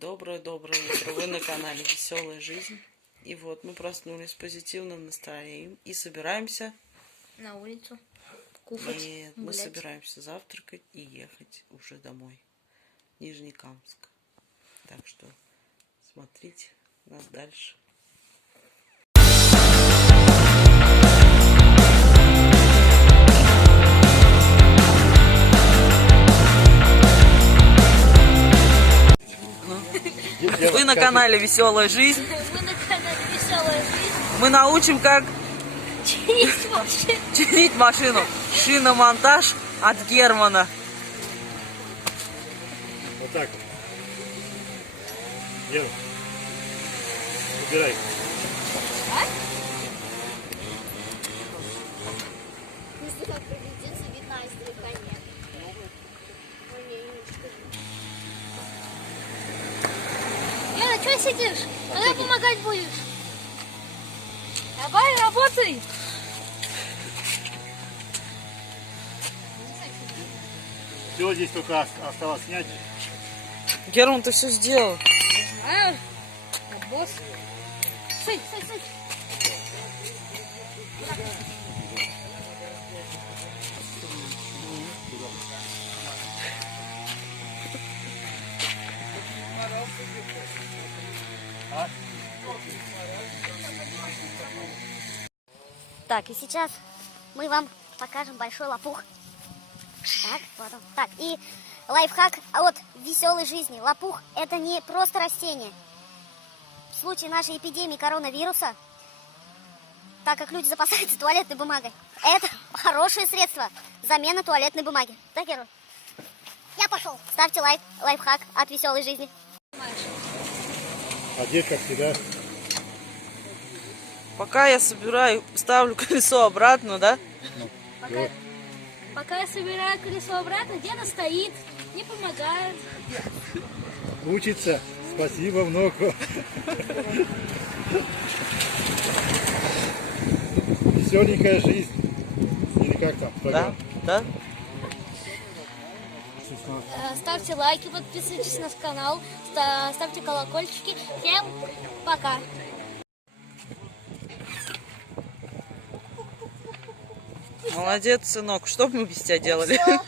Доброе-доброе утро. Вы на канале Веселая жизнь. И вот мы проснулись с позитивным настроением и собираемся на улицу кушать. Нет, мы собираемся завтракать и ехать уже домой. Нижнекамск. Так что смотрите нас дальше. Вы на канале Веселая жизнь. Мы на канале Веселая жизнь. Мы научим, как чинить машину. Шиномонтаж от Германа. Вот так вот. Герман, убирай. А? Если как прилетится, видно издалека нет. Яна, что сидишь? Когда помогать будешь? Давай, работай! Все, здесь только осталось снять. Герман, ты все сделал. Знаю. Босс. Стой. Так, и сейчас мы вам покажем большой лопух. Так, вот он. Так, и лайфхак от Веселой жизни. Лопух – это не просто растение. В случае нашей эпидемии коронавируса, так как люди запасаются туалетной бумагой, это хорошее средство замена туалетной бумаги. Так, Геру? Я пошел. Ставьте лайк, лайфхак от Веселой жизни. А здесь, как всегда, Пока я ставлю колесо обратно, да? Пока я собираю колесо обратно, деда стоит, не помогает. учится. Спасибо много. Веселенькая жизнь. Или как там? Да, да. Ставьте лайки, подписывайтесь на канал, ставьте колокольчики. Всем пока! Молодец, сынок. Что бы мы без тебя делали? Всё.